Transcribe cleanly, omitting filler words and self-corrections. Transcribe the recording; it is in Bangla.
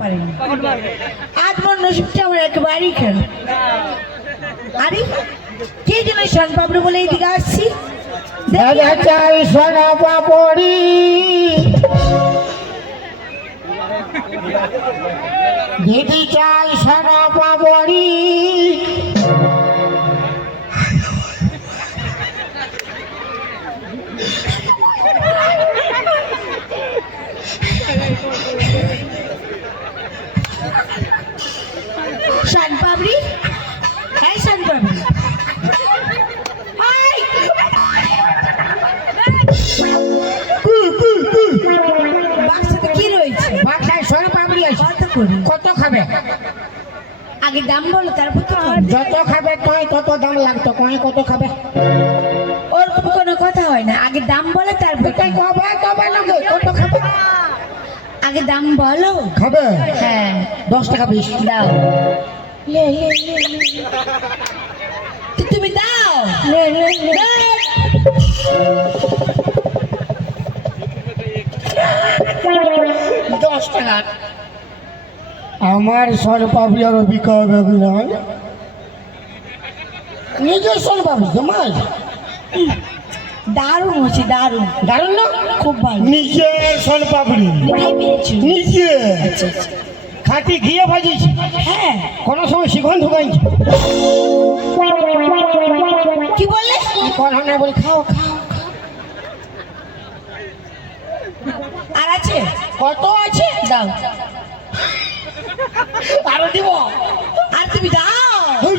পারিনি। আজ মন নসিবটা আমার একেবারেই খেল। আরে কে যেন শনপাপড়ি বলে এইদিকে আসছি। চাই সোনা পাপড়ি দিদি চাই সোনা পাপড়ি শনপাপড়ি, হ্যাঁ শনপাপড়ি, বাক্সতে কি রয়েছে? বাসায় সোনা পাপড়ি আছে। কত করে? কত খাবে? আগে দাম বলো তারপর তো খাবো। যত খাবে তুই তত দাম লাগতো। কয় কত খাবে? ওরকম কোনো কথা হয় না, আগে দাম বলো তারপর তুই কবে কবে লাগে কত খাবে? আগে দাম বলো। খাবে হ্যাঁ 10 টাকা পিস। দাও। তুমি দাও। দাও। 10 টাকা। আমার সোনা পাপড়ি আরো বিকা হবে না। নিজের সোনা পাপড়ি তোমার দারুণ হচ্ছে, দারুণ দারুণ না? খুব ভালো। নিজের সোনা পাপড়ি নিজেই পেয়েছি। নিজে আচ্ছা আচ্ছা। খাঁটি ঘিয়ে ভাজিয়েছি। হ্যাঁ কোনো সময় শিখন ঢুকাইছি। কি বললে? কথা না বলি খাও খাও। আর আছে? কত আছে? দাও। আরো দিব। আর তুমি দাও। হ্যাঁ